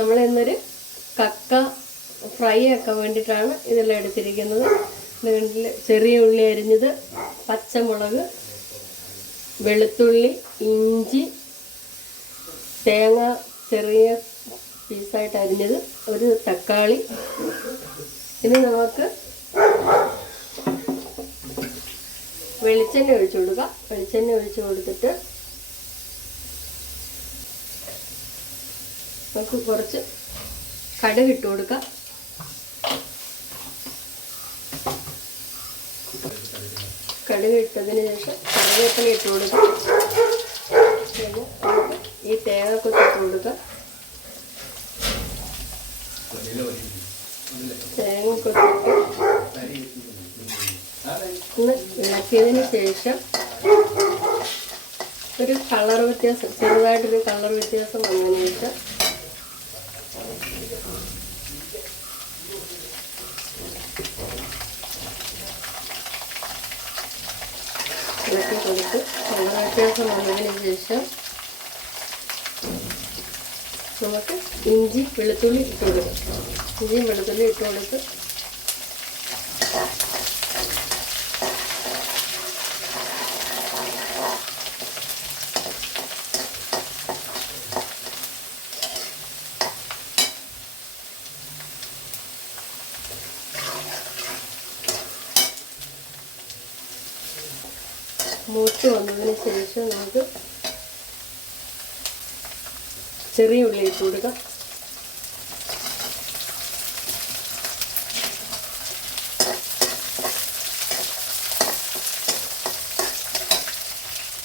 നമ്മൾ ഇന്നൊരു കക്ക ഫ്രൈ ആക്കാൻ വേണ്ടിയിട്ടാണ് ഇതെല്ലാം എടുത്തിരിക്കുന്നത്. ഇതിൽ ചെറിയ ഉള്ളി അരിഞ്ഞത്, പച്ചമുളക്, വെളുത്തുള്ളി, ഇഞ്ചി, തേങ്ങ ചെറിയ പീസായിട്ട് അരിഞ്ഞത്, ഒരു തക്കാളി. ഇനി നമുക്ക് വെളിച്ചെണ്ണ ഒഴിച്ചു കൊടുക്കുക. വെളിച്ചെണ്ണ ഒഴിച്ച് കൊടുത്തിട്ട് നമുക്ക് കുറച്ച് കടുക് ഇട്ട് കൊടുക്കാം. കടുക് ഇട്ടതിന് ശേഷം കറിവേപ്പില ഇട്ട് കൊടുക്കാം. പിന്നെ നമുക്ക് ഈ തേങ്ങക്കൊത്ത് ഇട്ട് കൊടുക്കാം. തേങ്ങക്കൊത്തിട്ട് ഒന്ന് ഇളക്കിയതിന് ശേഷം ഒരു കളർ വ്യത്യാസം, ചെറുതായിട്ടൊരു കളർ വ്യത്യാസം വന്നതിന് ശേഷം ഇളക്കി കൊടുത്ത് കളർ വ്യത്യാസം വന്നതിന് ശേഷം നമുക്ക് ഇഞ്ചി വെളുത്തുള്ളി ഇട്ട് കൊടുക്കും. ഇഞ്ചിയും വെളുത്തുള്ളി ഇട്ട് കൊടുത്ത് മൂത്ത് വന്നതിന് ശേഷം നമുക്ക് ചെറിയ ഉള്ളി ഇട്ട് കൊടുക്കാം.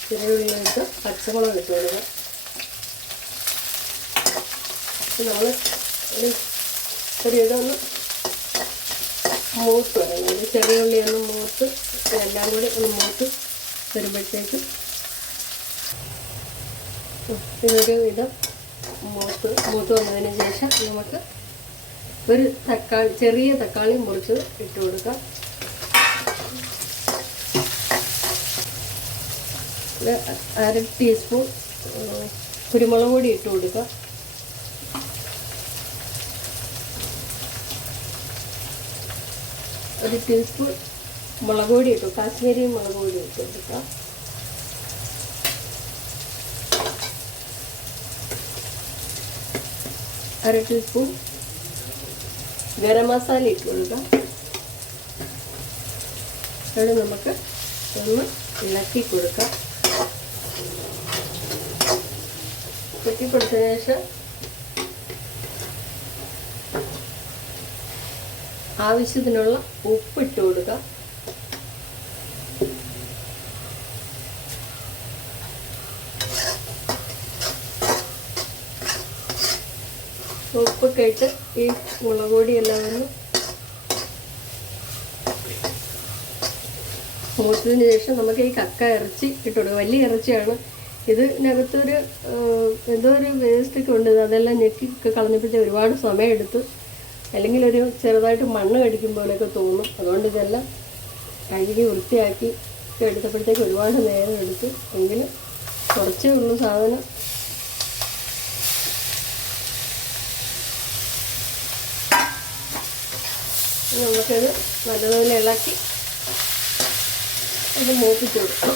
ചെറിയ ഉള്ളി ഇട്ട് പച്ചമുളക് ഇട്ട് കൊടുക്കാം. നമ്മൾ ഒരു ഇതൊന്ന് മൂത്ത് വരണം. ചെറിയ ഉള്ളി ഒന്ന് മൂത്ത് എല്ലാം കൂടി ഒന്ന് മൂത്ത് വരുമ്പോഴത്തേക്ക് ഇതൊരു വിധം മൂത്ത് വന്നതിന് ശേഷം നമുക്ക് ഒരു തക്കാളി, ചെറിയ തക്കാളി മുറിച്ച് ഇട്ട് കൊടുക്കാം. അര ടീസ്പൂൺ കുരുമുളക് പൊടി ഇട്ട് കൊടുക്കാം. ഒരു ടീസ്പൂൺ മുളക് പൊടി ഇട്ടു, കാശ്മീരി മുളക് പൊടി ഇട്ട് കൊടുക്കാം. അര ടീസ്പൂൺ ഗരം മസാല ഇട്ട് കൊടുക്കാം. അത് നമുക്ക് ഒന്ന് ഇളക്കി കൊടുക്കാം. ഇളക്കി കൊടുത്തതിന് ശേഷം ആവശ്യത്തിനുള്ള ഉപ്പിട്ട് കൊടുക്കാം. ഉപ്പൊക്കെ ഇട്ട് ഈ മുളക് പൊടിയെല്ലാം ഒന്ന് മൂത്തതിന് ശേഷം നമുക്ക് ഈ കക്ക ഇറച്ചി ഇട്ട് കൊടുക്കാം. വലിയ ഇറച്ചിയാണ്. ഇതിനകത്തൊരു എന്തോ ഒരു വേസ്റ്റൊക്കെ ഉണ്ട്. അതെല്ലാം ഞെക്കി കളഞ്ഞപ്പോഴത്തേക്ക് ഒരുപാട് സമയം എടുത്തു. അല്ലെങ്കിൽ ഒരു ചെറുതായിട്ട് മണ്ണ് കടിക്കും പോലെയൊക്കെ തോന്നും. അതുകൊണ്ട് ഇതെല്ലാം കഴുകി വൃത്തിയാക്കി എടുത്തപ്പോഴത്തേക്ക് ഒരുപാട് നേരം എടുത്തു. എങ്കിലും കുറച്ചേ ഉള്ളൂ സാധനം. നമുക്കത് നല്ലതുപോലെ ഇളക്കി അത് മൂപ്പിച്ച് കൊടുക്കാം.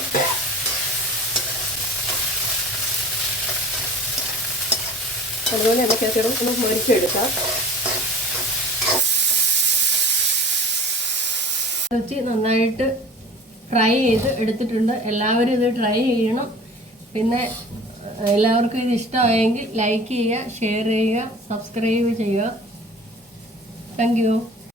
അതുപോലെ ഇളക്കിയൊക്കെ ഒന്ന് മരിച്ചെടുക്കാം. ഇറച്ചി നന്നായിട്ട് ഫ്രൈ ചെയ്ത് എടുത്തിട്ടുണ്ട്. എല്ലാവരും ഇത് ട്രൈ ചെയ്യണം. പിന്നെ എല്ലാവർക്കും ഇത് ഇഷ്ടമായെങ്കിൽ ലൈക്ക് ചെയ്യുക, ഷെയർ ചെയ്യുക, സബ്സ്ക്രൈബ് ചെയ്യുക. Thank you.